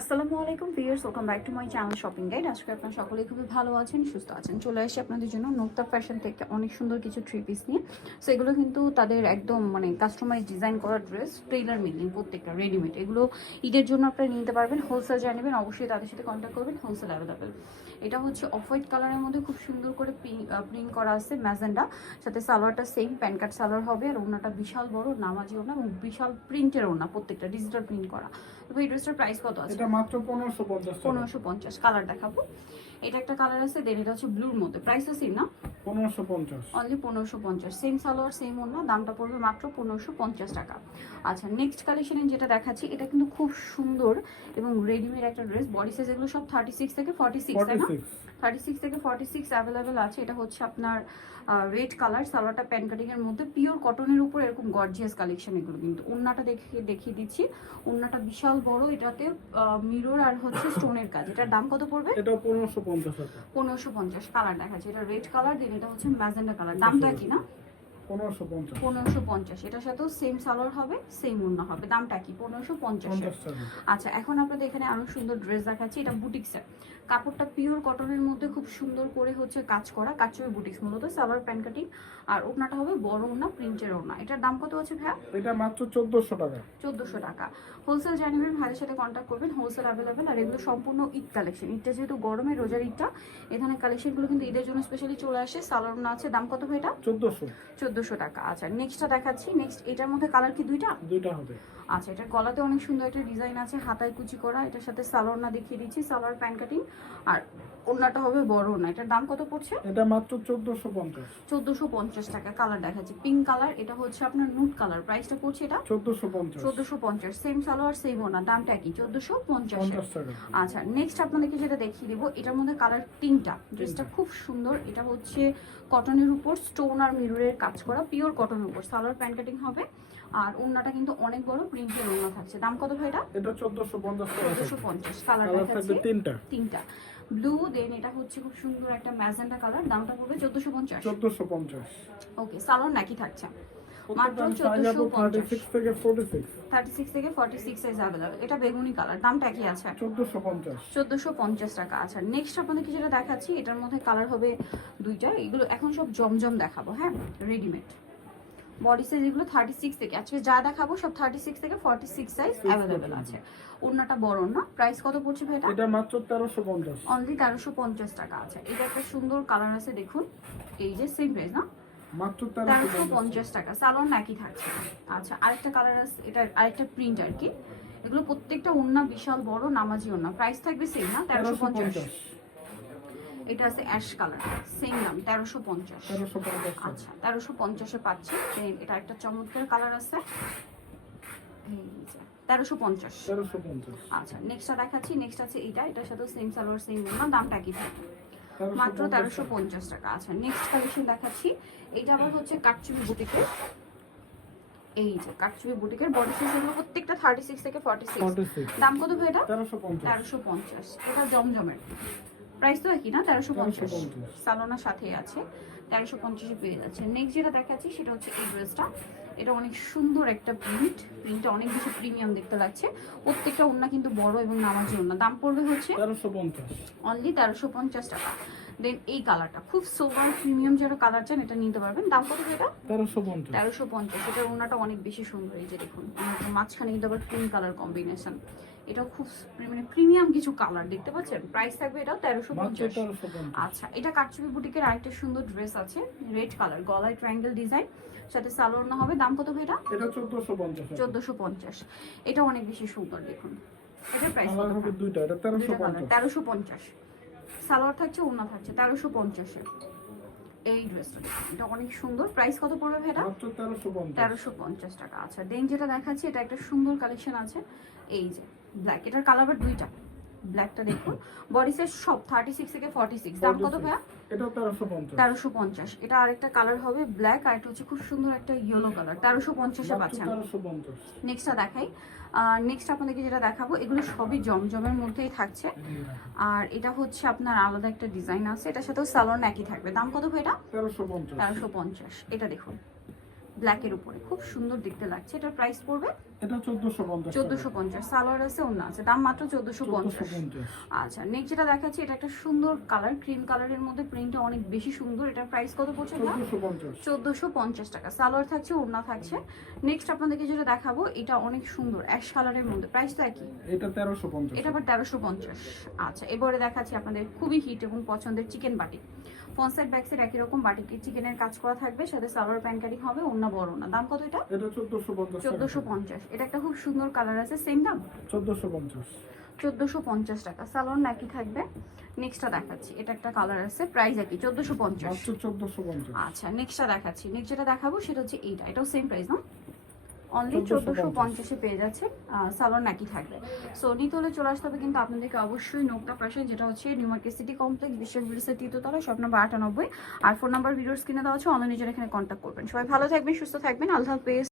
আসসালামু আলাইকুম viewers, welcome back to my channel shopping guide. আজকে আপনারা সকলেই খুবই ভালো আছেন, সুস্থ আছেন। চলে আসি আপনাদের জন্য নোক্তা ফ্যাশন থেকে অনেক সুন্দর কিছু থ্রি পিস নিয়ে। সো এগুলো কিন্তু তাদের একদম মানে কাস্টমাইজ ডিজাইন করা ড্রেস টেইলার মেকিং প্রত্যেকটা রেডিমেড এগুলো ঈদের জন্য আপনারা নিতে পারবেন হোলসেল জানিবেন অবশ্যই তাদের সাথে কন্ট্যাক্ট করবেন হোলসেল অ্যাভেলেবেল এটা হচ্ছে অফ হোয়াইট কালারের মধ্যে খুব সুন্দর করে প্রিন্ট করা আছে ম্যাজেন্ডা। সাথে সালোয়ারটা সেম প্যান কার্ড সালোয়ার হবে আর ওনাটা বিশাল বড়, নামাজি ওনা এবং বিশাল প্রিন্টের ওনা প্রত্যেকটা ডিজিটাল প্রিন্ট করা। তবে এই ড্রেসটার প্রাইস কত আছে? মাত্র পনেরোশো পঞ্চাশ পনেরোশো পঞ্চাশ কালার দেখাবো। এটা একটা কালার আছে দেন এটা হচ্ছে ব্লুর মধ্যে। প্রাইস আছে না? পনেরোশো পঞ্চাশ। অনলি পনেরোশো পঞ্চাশ। সেম সালোয়ার সেম অন্য দামটা পড়বে মাত্র পনেরোশো পঞ্চাশ টাকা। আচ্ছা নেক্সট কালেকশনে যেটা দেখাচ্ছি এটা কিন্তু খুব সুন্দর এবং রেডিমেড একটা ড্রেস বডি সাইজ এগুলো সব থার্টি সিক্স থেকে ফর্টি সিক্স তাই না? থার্টি সিক্স থেকে ফর্টি সিক্স অ্যাভেলেবেল আছে। এটা হচ্ছে আপনার রেড কালার সালোয়ারটা প্যান কাটিং এর মধ্যে। পিওর কটনের উপর এরকম গর্জিয়াস কালেকশন এগুলো কিন্তু। ওন্নাটা দেখে দেখিয়ে দিচ্ছি। ওন্নাটা বিশাল বড় এটাতে মিরর আর হচ্ছে স্টোনের কাজ। এটার দাম কত পড়বে? এটা পনেরোশো পনেরোশো পঞ্চাশ কালার দেখাচ্ছে এটা রেড কালার দিন এটা হচ্ছে ম্যাজেন্ডা কালার। দামটা কি না? পনেরোশো পঞ্চাশ। পনেরোশো পঞ্চাশ। এটার সাথেও সেম সালোয়ার হবে সেম ওন্না হবে। দামটা কি? পনেরোশো পঞ্চাশ আচ্ছা এখন আপনাদের এখানে আরও সুন্দর ড্রেস দেখাচ্ছি। এটা বুটিক্সের কাপড়টা পিওর কটনের মধ্যে খুব সুন্দর করে হচ্ছে কাজ করা কাচুয়ে বুটিক্স মূলত সালোয়ার প্যান কাটিং আর ওড়নাটা হবে বড় ওড়না প্রিন্টের ওড়না। এটার দাম কত আছে ভাইয়া? এটা মাত্র চোদ্দোশো টাকা। চোদ্দোশো টাকা। হোলসেল জানিবেন ভাইয়ের সাথে কন্ট্যাক্ট করবেন হোলসেল অ্যাভেলেবেল আর এগুলো সম্পূর্ণ ঈদ কালেকশন ঈদটা যেহেতু গরমে রোজার ঈদটা এখানে কালেকশনগুলো কিন্তু ঈদের জন্য স্পেশালি চলে আসে। সালোয়ার ওড়না আছে দাম কত ভাই এটা চোদ্দোশো। চোদ্দোশো টাকা। আচ্ছা নেক্সটটা দেখাচ্ছি। নেক্সট এটার মধ্যে কালার কি দুইটা? দুইটা হবে। আচ্ছা এটার গলাতে অনেক সুন্দর একটা ডিজাইন আছে হাতায় কুচি করা। এটার সাথে সালোয়ার না দেখিয়ে দিচ্ছি সালোয়ার প্যান কাটিং আর ওড়নাটা হবে বড় না এটার দাম কত পড়ছে? এটা মাত্র চোদ্দোশো পঞ্চাশ। চোদ্দোশো পঞ্চাশ টাকা কালার দেখাচ্ছে। পিঙ্ক কালার এটা হচ্ছে আপনার নুট কালার। প্রাইসটা পড়ছে এটা? চোদ্দোশো পঞ্চাশ। চোদ্দোশো পঞ্চাশ। সেম সালোয়ার সেম ওনা দামটা কি চোদ্দোশো পঞ্চাশ পঞ্চাশ টাকা আচ্ছা নেক্সট আপনাদেরকে যেটা দেখিয়ে দিব এটার মধ্যে কালার তিনটা। ড্রেসটা খুব সুন্দর। এটা হচ্ছে কটনের উপর স্টোন আর মিররের কাজ করা পিওর কটনের উপর। সালোয়ার প্যান কাটিং হবে। আর ওড়নাটা কিন্তু অনেক বড় প্রিন্টের ওড়না থাকছে। দাম কত ভাই এটা? এটা চোদ্দোশো পঞ্চাশ টাকা চোদ্দোশো পঞ্চাশ কালার কালার দেখাচ্ছে তিনটা। তিনটা। ব্লু দেন এটা হচ্ছে খুব সুন্দর একটা ম্যাজেন্টা কালার। দামটা পড়বে চোদ্দোশো পঞ্চাশ। চোদ্দোশো পঞ্চাশ। ওকে সালোয়ার নাকি থাকছে। মাত্র থেকে সাইজ এটা বেগুনি কালার দামটা কি আছে। চোদ্দোশো পঞ্চাশ। চোদ্দোশো পঞ্চাশ টাকা আচ্ছা নেক্সট আপনাদেরকে যেটা দেখাচ্ছি এটার মধ্যে কালার হবে দুইটা। এগুলো এখন সব জমজম দেখাবো হ্যাঁ? রেডিমেড বডি সাইজ এগুলো থার্টি সিক্স থেকে আজকে যা দেখাবো সব থার্টি সিক্স থেকে ফর্টি সিক্স সাইজ অ্যাভেলেবেল আছে। ওড়নাটা বড় না। প্রাইস কত পড়ছে ভাই এটা? এটা মাত্র তেরোশো পঞ্চাশ। অনলি তেরোশো পঞ্চাশ টাকা আছে। এটা একটা সুন্দর কালার আছে দেখুন। এই যে সেম প্রাইস না? মাত্র তেরোশো পঞ্চাশ। টাকা। সালোয়ার নাকি থাকছে। আচ্ছা আরেকটা কালার আছে এটা আরেকটা প্রিন্ট আর কি। এগুলো প্রত্যেকটা ওন্না বিশাল বড় নামাজি ওন্না প্রাইস থাকবে সেম না? তেরোশো পঞ্চাশ। এটা আছে অ্যাশ কালার সেম দাম তেরোশো পঞ্চাশ। টাকা আচ্ছা তেরোশো পঞ্চাশে পাচ্ছি এটা একটা চমৎকার কালার আছে। তেরোশো পঞ্চাশ। আচ্ছা নেক্সটটা দেখাচ্ছি নেক্সট আছে এটা এটার সাথে সেম সালোয়ার সেম ওন্না দামটা কি থাকবে মাত্র তেরোশো পঞ্চাশ টাকা। আচ্ছা নেক্সট কালেকশন দেখাচ্ছি এটা আবার হচ্ছে কাটচুবি বুটিকের এই যে কাটচুবি বুটিকের বডি সাইজ এগুলো প্রত্যেকটা থার্টি সিক্স থেকে ফর্টি সিক্স দাম কত ভাই এটা? তেরোশো পঞ্চাশ। এটা জমজমের। প্রাইস তো একই না? তেরোশো পঞ্চাশ। 1350 সালোনার সাথে আছে। তেরোশো পঞ্চাশে পেয়ে যাচ্ছে। নেক্সট যেটা দেখাচ্ছি সেটা হচ্ছে এই ড্রেসটা। এটা অনেক সুন্দর একটা প্রিন্ট। প্রিন্টটা অনেক বেশি প্রিমিয়াম দেখতে লাগছে। প্রত্যেকটা ওন্না কিন্তু বড় এবং নামাজি ওন্না দাম পড়বে হচ্ছে অনলি তেরোশো পঞ্চাশ টাকা। দেন এই কালারটা। খুব সোভার প্রিমিয়াম যারা কালার চান এটা নিতে পারবেন। দাম কত এটা? তেরোশো পঞ্চাশ। তেরোশো পঞ্চাশ। এটার ওনাটা অনেক বেশি সুন্দর এই যে দেখুন। মাঝখানে কিন্তু আবার পিঙ্ক কালার কম্বিনেশন এটা খুব মানে প্রিমিয়াম কিছু কালার দেখতে পাচ্ছেন? প্রাইস থাকবে এটা তেরোশো পঞ্চাশ। আচ্ছা এটা কাটচুপি বুটিকের আরেকটা সুন্দর ড্রেস আছে রেড কালার গলায় ট্রায়াঙ্গেল ডিজাইন সাথে সালোয়ার না হবে। দাম কত এটা? এটা চোদ্দোশো পঞ্চাশ চোদ্দোশো পঞ্চাশ। এটা অনেক বেশি সুন্দর দেখুন। এটার প্রাইস দুইটা এটা তেরোশো পঞ্চাশ। সালোয়ার থাকছে ওনা থাকছে তেরোশো পঞ্চাশে। এই ড্রেসটা এটা অনেক সুন্দর। প্রাইস কত পড়বে এটা? তেরোশো পঞ্চাশ। টাকা। আচ্ছা দেন যেটা দেখাচ্ছি এটা একটা সুন্দর কালেকশন আছে। এই যে ব্ল্যাক এটার কালার দুইটা। ব্ল্যাকটা দেখুন। বডি সাইজ সব থার্টি সিক্স থেকে ফর্টি সিক্স দাম কত 46 ভাইয়া? তেরোশো পঞ্চাশ। এটা আরেকটা কালার হবে ব্ল্যাক আর এটা হচ্ছে খুব সুন্দর একটা ইয়েলো কালার তেরোশো পঞ্চাশে পাচ্ছেন। পঞ্চাশ। নেক্সটটা দেখাই। নেক্সট আপনাদেরকে যেটা দেখাবো এগুলো সবই জমজমের মধ্যেই থাকছে। আর এটা হচ্ছে আপনার আলাদা একটা ডিজাইন আছে। এটার সাথেও সালোয়ার একই থাকবে। দাম কত ভাই এটা তেরোশো তেরোশো পঞ্চাশ। এটা দেখুন। ব্ল্যাকের উপরে। খুব সুন্দর দেখতে লাগছে। এটার প্রাইস পড়বে এটা সালোয়ার আছে দাম মাত্র আচ্ছা নেক্সট যেটা দেখাচ্ছি এটা একটা সুন্দর কালার ক্রিম কালারের মধ্যে প্রিন্টটা অনেক বেশি সুন্দর। এটার প্রাইস কত পড়ছে টাকা। সালোয়ার থাকছে থাকছে। নেক্সট আপনাদেরকে যেটা দেখাবো এটা অনেক সুন্দর অ্যাশ কালারের মধ্যে। প্রাইস তো একই। এটা তেরোশো পঞ্চাশ। এটা আবার আচ্ছা এবারে দেখাচ্ছি আপনাদের খুবই হিট এবং পছন্দের চিকেন বাটি। ফ্রন্ট সাইড ব্যাক সাইড একই রকম বাটিকে চিকেনের কাজ করা থাকবে সাথে সালোয়ার প্যান্ট কাটিং হবে অন্য বড় না দাম কত এটা? এটা চোদ্দশো পঞ্চাশ। চোদ্দোশো পঞ্চাশ। এটা একটা খুব সুন্দর কালার আছে সেম দাম? চোদ্দশো পঞ্চাশ। চোদ্দোশো পঞ্চাশ টাকা। সালোয়ার একই থাকবে। নেক্সটটা দেখাচ্ছি। এটা একটা কালার আছে প্রাইস একই চোদ্দশো পঞ্চাশ। আচ্ছা নেক্সটটা দেখাচ্ছি। নেক্সট যেটা দেখাবো সেটা হচ্ছে এইটা। এটাও সেম প্রাইস না? অনলি 1450 চোদ্দোশো পঞ্চাশে পেয়ে যাচ্ছে সালোয়ার একই থাকবে। সো নিতলে হলে চলে আসতে হবে কিন্তু আপনাদেরকে অবশ্যই নোকটা ফ্যাশন যেটা হচ্ছে নিউ মার্কেট সিটি কমপ্লেক্স বিশ্ববিদ্যালয় তৃতীয়তলা শপ নম্বর আটানব্বই। আর ফোন নাম্বার ভিডিও স্ক্রিনে দেওয়া আছে অনলাইনে যেন এখানে কন্ট্যাক্ট করবেন। সবাই ভালো থাকবেন সুস্থ থাকবেন আল্লাহ হাফেজ।